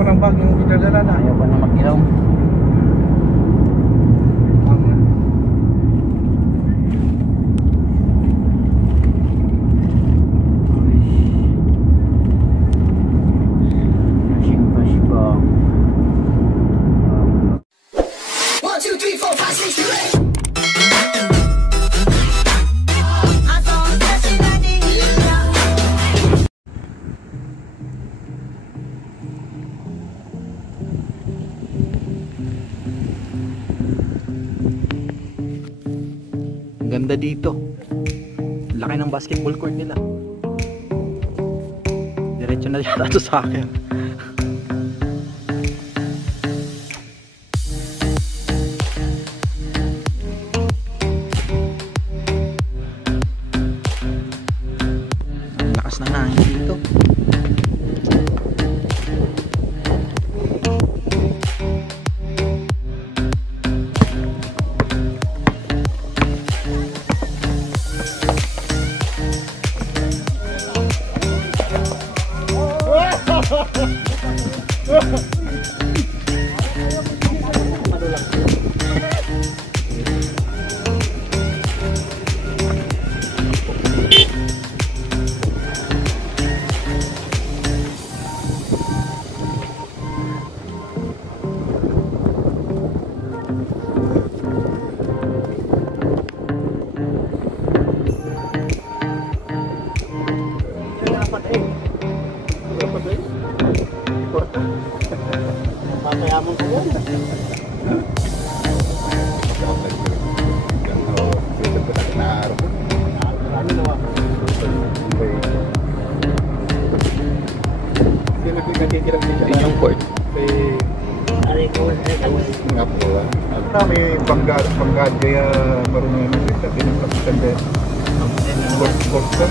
mo ng bag yung pinadala na. Ayaw pa na mag-ilaw. Ganda dito. Laki ng basketball court nila. Diretso na yata ito sa akin. Ang lakas ng hangin dito. Papayamon ko yan. Yun yung court. Nga po. May banggaan kaya marunong naman rin. Kasi nagpapitan din. Court ka.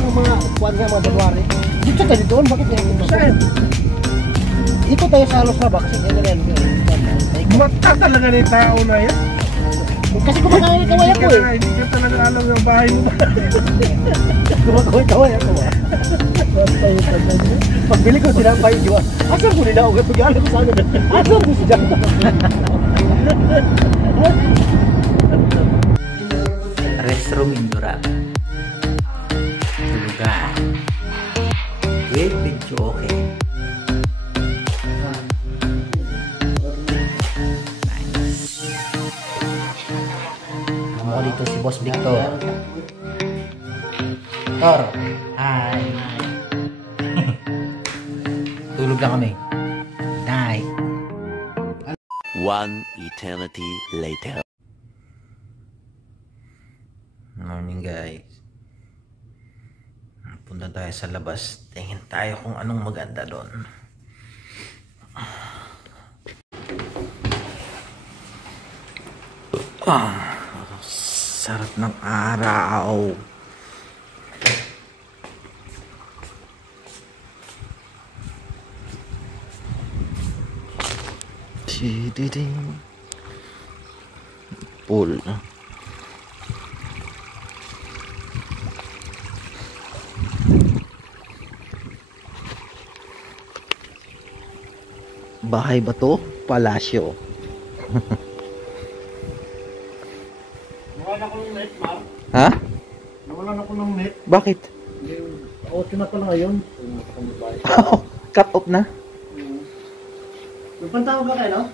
Yung mga kuwan nga mga January. Dito tayo doon, bakit ganyan mo? Saan? Ikot tayo sa halos na ba? Kasi ganyan yan. Mata talaga na yung tao na yan. Kasi kumakaway ako eh. Hindi ka talaga alam yung bahay mo ba? Kumakaway ako ba? Pagbili ko sinampay diwa. Asan ko nila ako? Pag-alam ko sana. Asan ko siya? Restroom Indurag. Tulugan. With video okay. Nice. Ako dito si Boss Victor. Victor. Hi. Tulog lang kami. Night. One eternity later. Morning guys. Punta tayo sa labas. Tingin tayo kung anong maganda doon. Sarap ng araw. Pool. Bahay ba to? Palasyo. Nawalan ako ng net, Mar. Ha? Nawalan ako ng net. Bakit? Auto na pala ngayon. Cut off na? Yung pantawag ba kayo, no?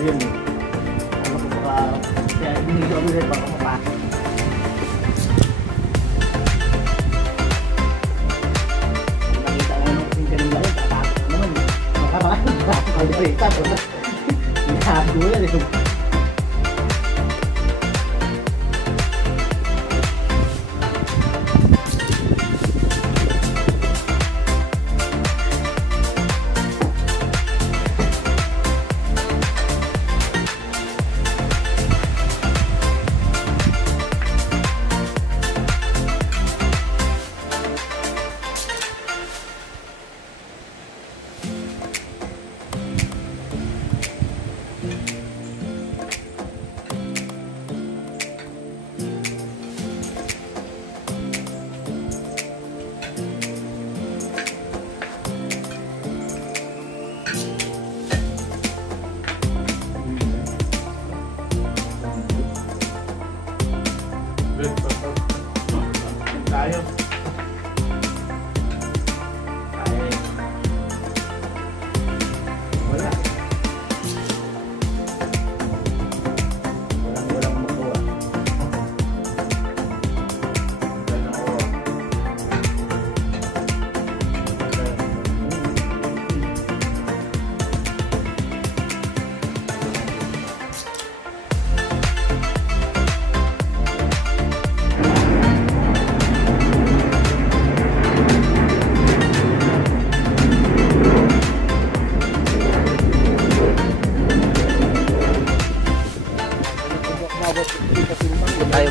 Yun eh. Ano ko baka kaya binigyan ko rin baka mapasok. Nakita ko naman kung ganun lang tapasok naman eh. Makapasok kaldereta. Inahago yan eh.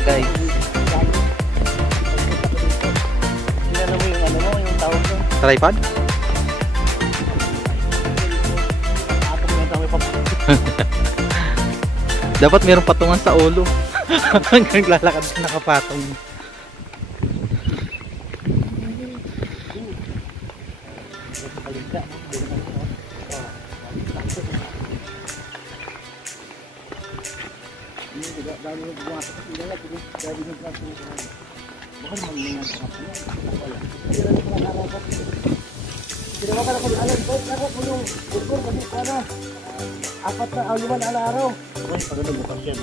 guys. Tingnan mo yung ano mo, yung tawag mo. Tripod? Atong na dami pa. Dapat mayroong patungan sa ulo. Hanggang lalakad nakapatong. Apat na aluman ala-araw. Uy, pagano bukas yan.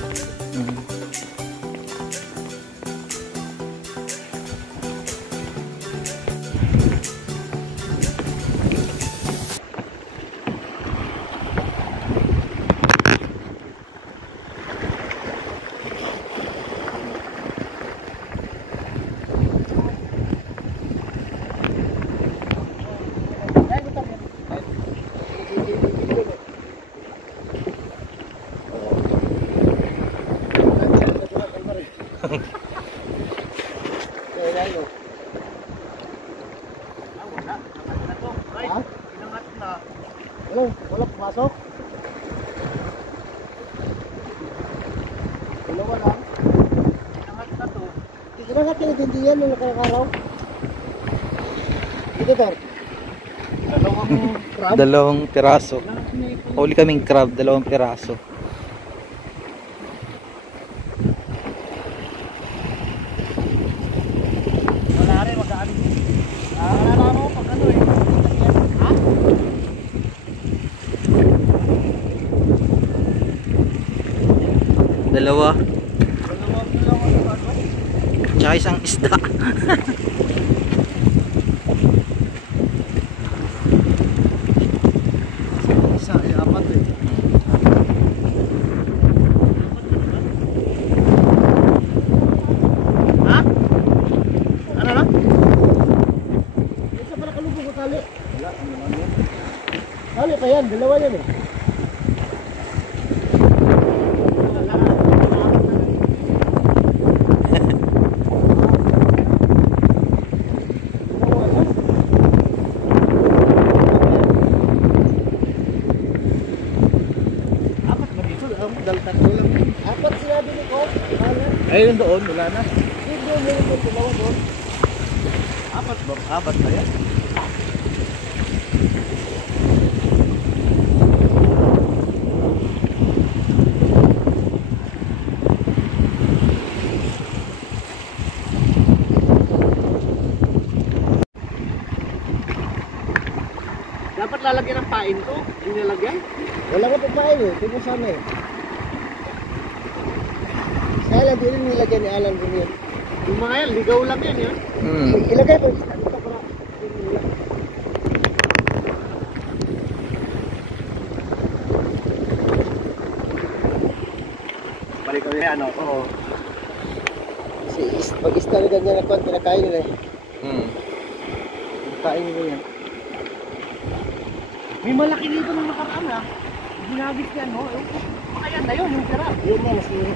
Wala pumasok. Dalawa lang. Inangat na to. Inangat yung dindiyan nung nakakaraw. Dito, Tor. Dalawang crab. Dalawang piraso. Huli kaming crab, dalawang piraso. Wala rin, mag-aali. Wala mo pag ano eh. Ha? Dalawa. Tsaka isang isda. Isa, apat eh. Ha? Ano na? Isa pala kalubog ko tali. Wala, ano naman yun? Tali pa yan, dalawa yan eh. Apat sinabi ni Coach. Ayun doon, wala na. Hindi mo yung dalawa doon. Apat ba? Apat ba yan? Dapat lalagyan ng pain to. Hindi nalagyan. Wala ka pa pain eh. Tingnan sana eh. Si Alan, din nilagyan ni Alan din yan. Yung mga yan, ligaw lang yan yun. Ilagay mo. Dito para. Balik kami yan, no? Oo. Pag-istal na ganyan ako, pinakain nila eh. Pinakain nila yan. May malaki dito nung nakaraan ha. Ginagis yan, no? Baka yan na yun, yung tira. Yun na, mas yun.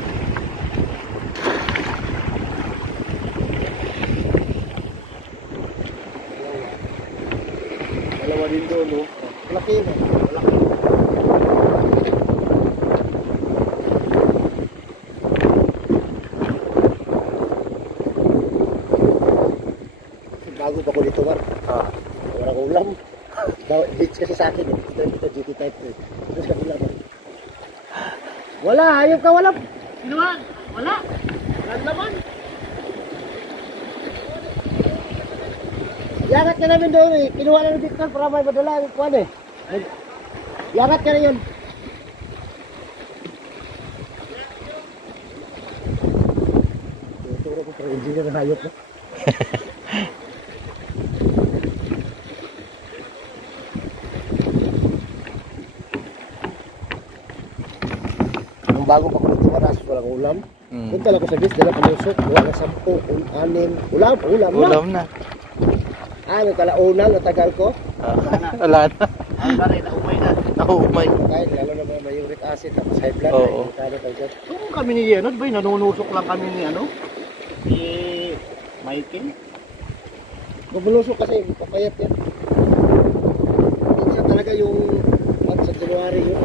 Dalawa din doon, no? Malaki yun, malaki. Bago pa ko dito, Mar. Wala ko ulam. Beach kasi sa akin eh. Ito GT type eh. Terus ka ulam. Wala, ayaw ka, wala. Sinuwan, wala. Wala naman. Yangat ka namin doon eh. Kinuha na ng Victor para may madala ang kuwan eh. Yangat ka na yun. Tuturo ko para engineer na hayop na. Bago pa ko nito maras, walang ulam. Punta lang ko sa beach, dala palusok, wala 10, 6, 6. Ulam na. Ano kalaunang natagal ko? Wala na. Ang galing, naumay na. Naumay. Kahit lalo na mga mayurik acid. kasi tapos high blood. Oo. Kung kami ni ano, ba nanunusok lang kami ni ano? Si Michael. Bubulusok kasi papayat yan. Minsan talaga yung sa January yun.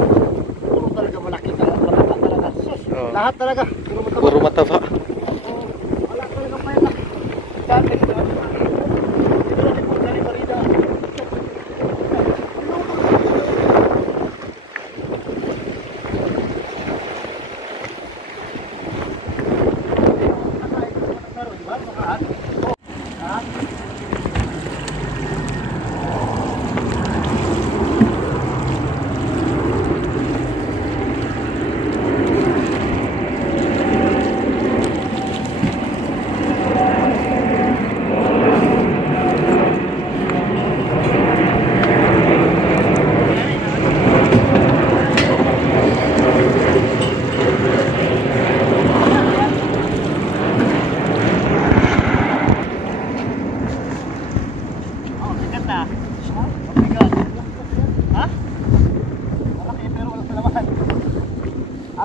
Puro talaga malaki talaga. Sus, Oo. lahat talaga. Puro mataba. Wala talaga payat. Dati sila.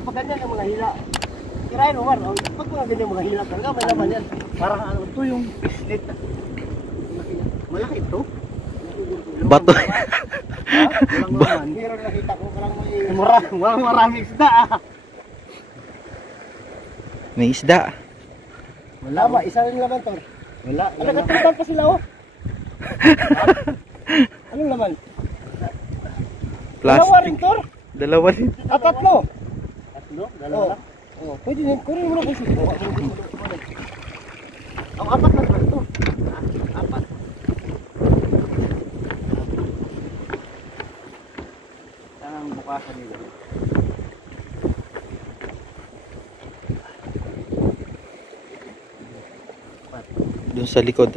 Pag ganyan yung mga hila, kirain Omar, pag mga ganyan mga hila talaga, may laman yan. Parang ano, ito yung islit. Malaki ito. Bato. Walang laman. Pero nakita ko parang maraming isda. May isda. Wala ba? Isa rin laman to. Wala. Nagkatutan pa sila oh. Anong laman? Dalawa rin Plastic. to? Dalawa din. At tatlo? Tatlo? Dalawa lang? Oo. Pwede din. Kunin mo na kung sino. Ang apat na ito. Apat. Saan ang bukasan nila? Doon sa likod.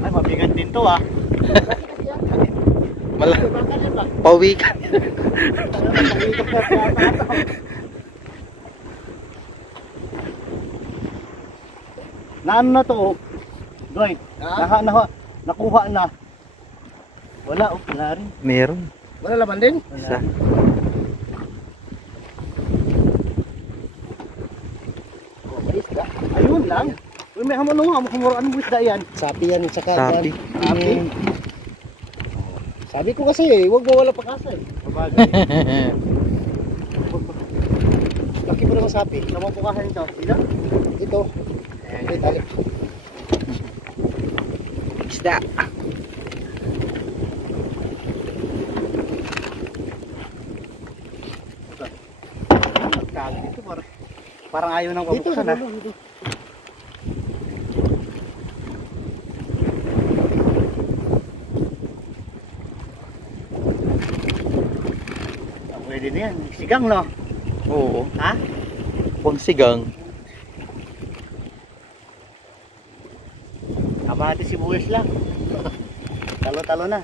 Ay, mabigat din to ah. Pawikan. Naano na to oh. Dwight, nakuha na. Wala oh, wala rin. Meron. Wala laman din? Isa. Oh, may isda. Ayun lang. Uy, may hamanong ano mo isda yan? Sapi yan, saka Sapi. Sapi. Sabi ko kasi huwag mawala pag-asa eh. Babagay. Laki pa naman sapi. Naman pukasan ito. Ilan? Ito. Ay, tali. Isda. Kali dito parang ayaw nang pabuksan ah. Pwede na yan. Sigang no? Oo. Ha? Pang sigang. Abante si Buwes lang. Talo-talo na.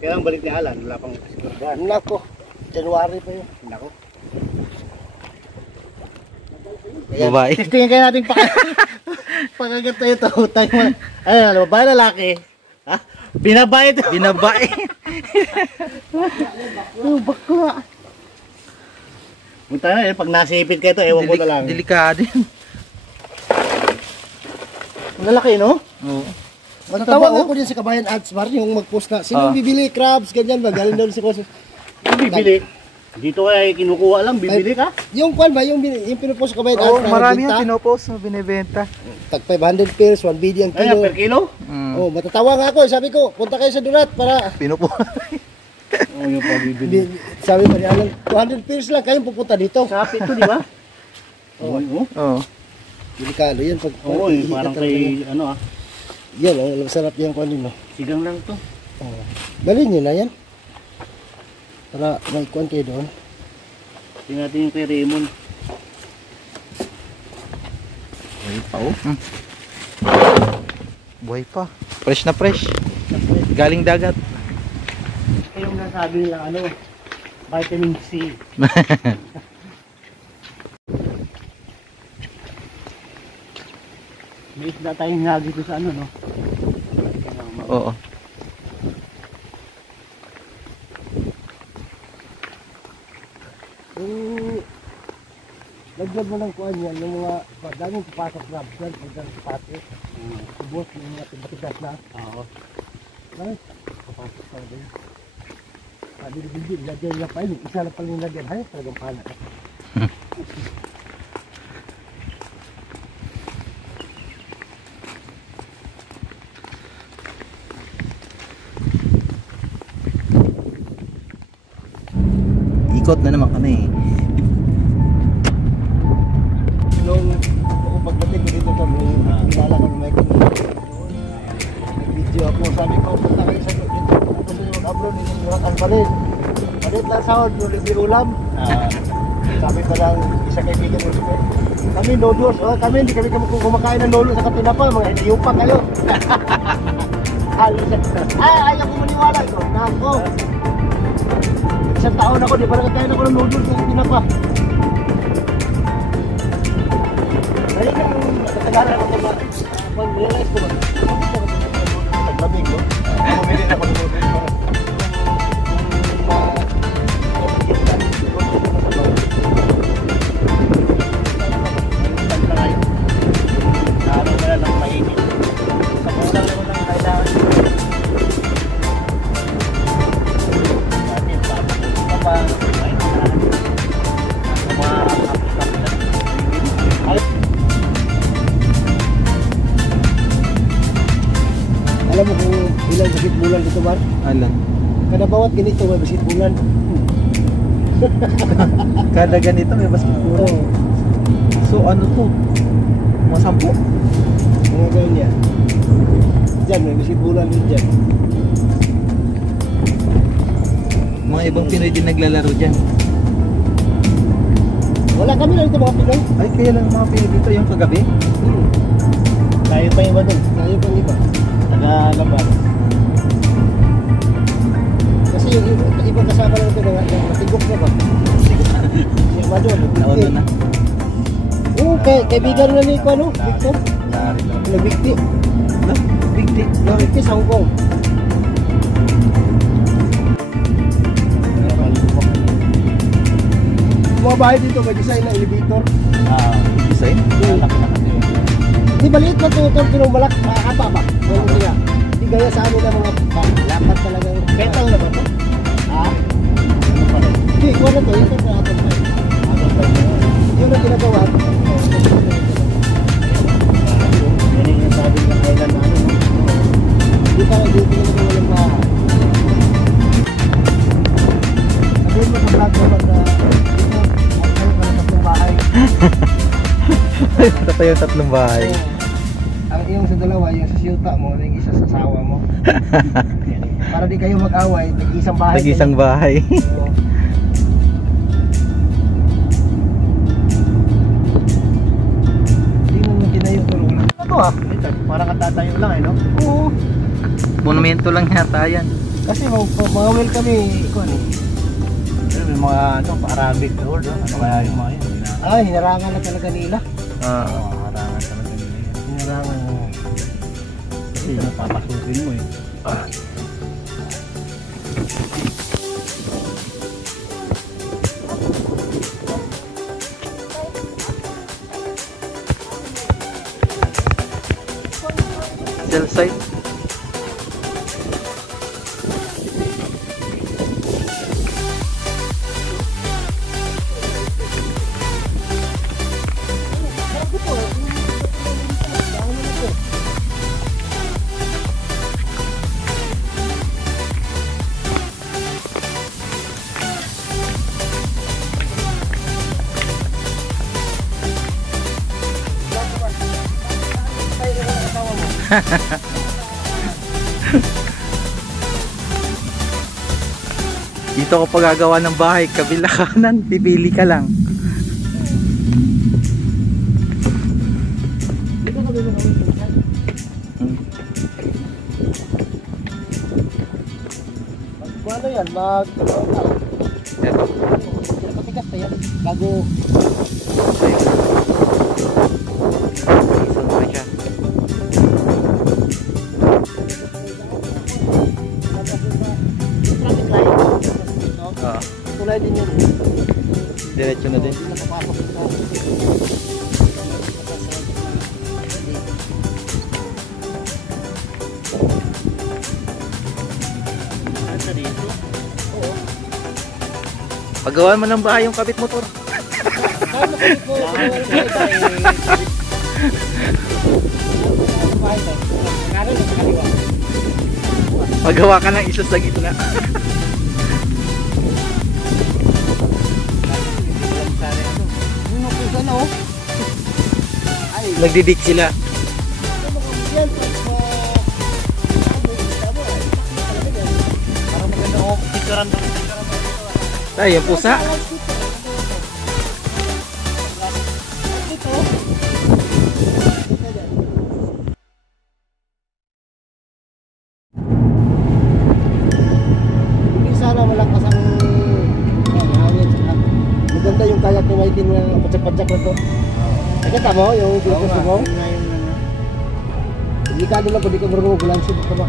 Kaya lang balik ni Alan. Wala pang sigurdahan. Nako. January pa yun. Nako. Babae. Testingin kaya natin pakagat tayo ito. Ayun, babae lalaki. Ha? Binabae ito. Binabae. Oh, bakla. Punta na yun, pag nasipit ka ito, ewan ko na lang. Delikado yan. Ang lalaki, no? Oo. Natawag ako din si Kabayan Adsmar, yung mag-post na, sino bibili crabs, ganyan ba? Galing doon si Koso. Yung bibili? Dito ay kinukuha lang, bibili ka? Yung kwan ba, yung pinupost ko Kabayan Adsmar, Marami yan pinopost, binibenta. tag 500 pairs, 1 billion kilo. Ayan, per kilo? Oh, matatawa nga ako, sabi ko, punta kayo sa Durat para Pinupost. Oo, yung pabibili. sabi pa niya, 200 pairs lang kayong pupunta dito. Sapi ito, di ba? Oo. Oo. Delikado yan pag Oo, parang kay, ano ah, yan, oh, masarap yung kwan din, no. sigang lang to. Oh. Balin nyo na yan. Para may kwan kayo doon. Tingnan natin yung kay Raymond. Buhay pa oh. Buhay pa. Fresh na fresh. Galing dagat. Yung nasabi nilang ano, vitamin C. May isda tayong nga dito sa ano, no? Oo. Yung lagyan mo ng kuhan yan, yung mga daming papasok na absent, hanggang sapati. Subos, yung mga timbatigas na. Oo. Ay, papasok na din. Sabi ni Bilbil, lagyan niya pa yun. Isa na pala yung lagyan. Hay, talagang pala. Ikot na naman kami. Nung pagdating ko dito kami, kilala ko na may community. Nag-video ako, sabi ko, punta kayo sa dito. Punta mo yung abroad, yung muratan pa rin. Palit lang sahod, yung libre ulam. Sabi pa lang, isa kaibigan mo dito. Kami noodles, kami hindi kami kumakain ng noodles sa katinapa, mga hinayupa kayo. Halos, ayaw ko maniwala ito. Nako. Isang taon ako, di pa nakakain ako ng noodles sa katinapa. Kaya ka nung nakatagaran ako na pag-realize ko ba? Naglamig, no? Bumili na ako ng noodles para araw na lang mainit. Sa pulang lang lang kailangan. Dati, tapos pa ay alam mo kung ilang basit bulan dito ba? Alam. Kada bawat ganito may basit bulan. Kada ganito may basketball. Oo. So ano to? Mga 10? Mga ganyan. Diyan may basit bulan din dyan. Mga ibang Pinoy din naglalaro dyan. Wala kami na dito mga Pinoy. Ay, kaya lang mga Pinoy dito yung kagabi. Tayo pa iba dun. Tayo pa iba. Taga-laban. Kasi yung ibang kasama lang ito na matigok na ba? Si Amador. Nauna na. Oo, kaibigan na ni ko ano? Victor? Nag-Victi. Big dick. Nag-Victi sa Hong Kong. Mga bahay dito may design na elevator. Design? Di baliit na ito yung malak, haba ba? Ano siya? Di gaya sa amin na mga lapat talagang metal na ba ito? Ha? Hindi, kuha na ito. Ito na atom pa. Yun ang ginagawa. Yan yung sabi ng kailan na ano. Di pa ginagawa ng bahay. Sabihin mo sa vlog naman na dito, bahay. Ito yung tatlong bahay. Ang iyong sa dalawa, yung sa siyuta mo, yung isa sa asawa mo. Para di kayo mag-away, nag-isang bahay. Nag-isang bahay. Hindi mo tinayo ko lang. Ano ah? Parang katatayo lang eh, no? Oo. Monumento lang yata yan. Kasi mga well kami, ikaw eh. May mga ano, Arabic doon, ano kaya yung mga yun? Ay, hinarangan na talaga nila. Harangan talaga nila yun. Hinarangan na. Kasi napapasusin mo eh. Cell site. Dito ko pagagawa ng bahay, kabila kanan, pipili ka lang. Dito kami mag-away. Ano yan? Eto. Pinakatikas na yan. Bago Isang pa siya. na din yun. Diretso na din. Nakapasok sa Paggawan mo ng bahay yung kabit motor. Paggawa ka ng isa sa gitna. Nagdidik sila. Ay, yung pusa. Hindi sana malakas ang hangin. Maganda yung kayak ni Whitey na patsak-patsak na to. Nakita mo yung gusto mo? Hindi ka lang pwede ka marunong bulansin ka ba?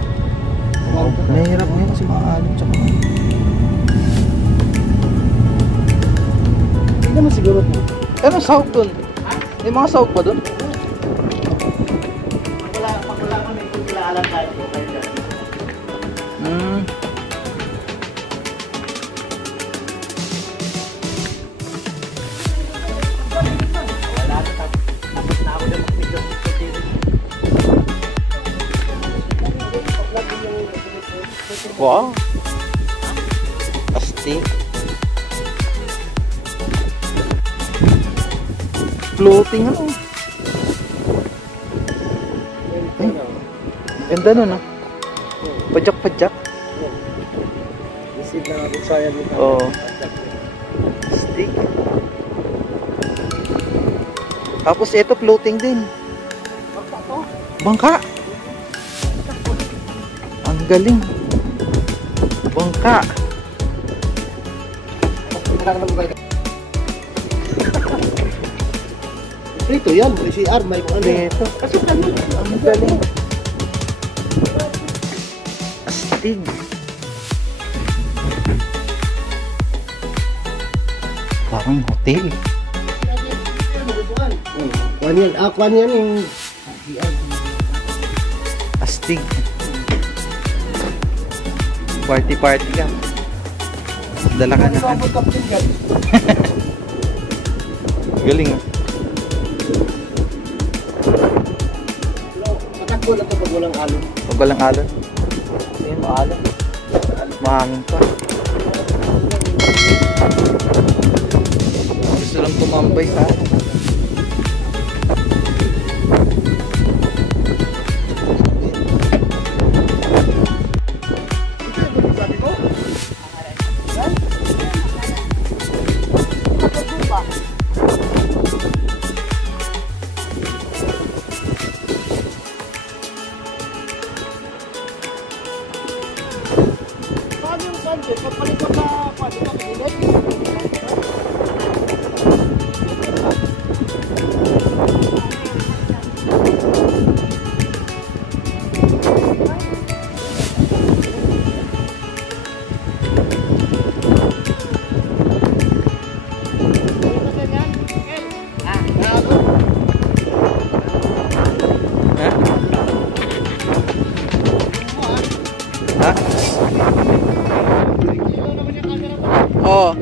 Mahirap mo yun kasi maalim tsaka. Hindi naman siguro po. Ano sahog dun? May mga sahog pa dun? Pag wala kami, kung kilaalan tayo po kayo dyan. Wow. Astig. Floating ano? Ganda nun ah. Pajak-pajak. Isip na sayang nito. Oo. Astig. Tapos ito floating din. Bangka. Ang galing. Bangka. Ito yan, may CR, may kung ano. Ito. Ang galing. Astig. Parang hotel. Kuhan yan, kuhan yan yung CR. Astig. Party-party ka. Dala ka na. Galing ah. Matakbo na ito pag walang alon. Pag walang alon. Ayun, maalon. Mahangin pa. Gusto lang tumambay sa akin. Ha? Oo.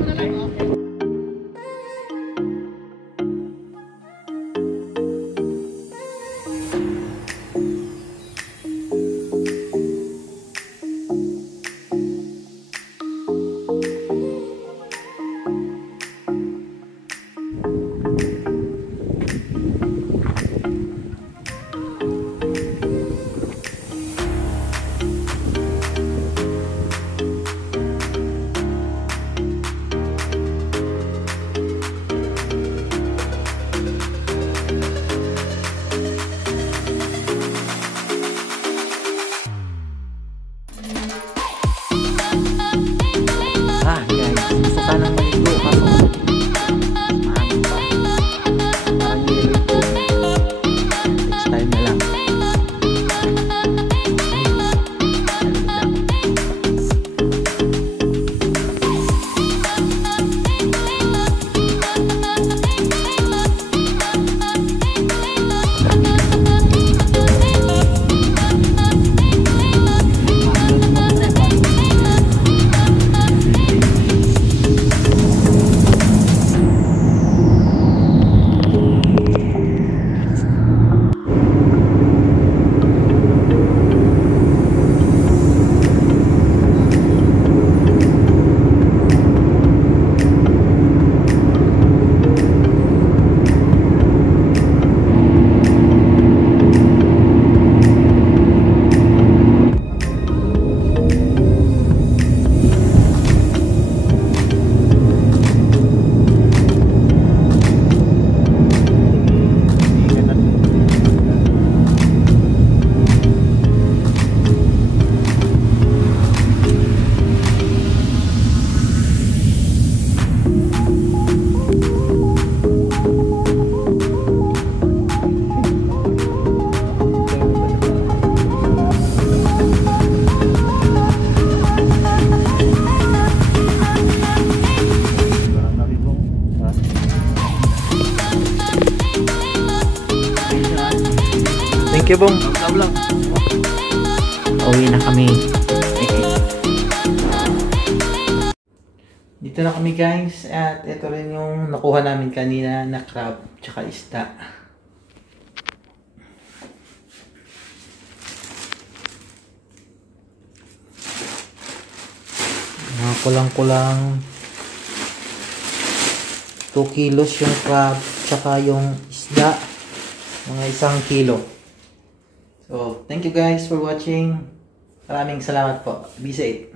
bong. Uwi na kami. Dito na kami guys. At ito rin yung nakuha namin kanina na crab tsaka isda. Kulang-kulang 2 kilos yung crab tsaka yung isda. Mga 1 kilo. So, thank you guys for watching. Maraming salamat po. Be safe.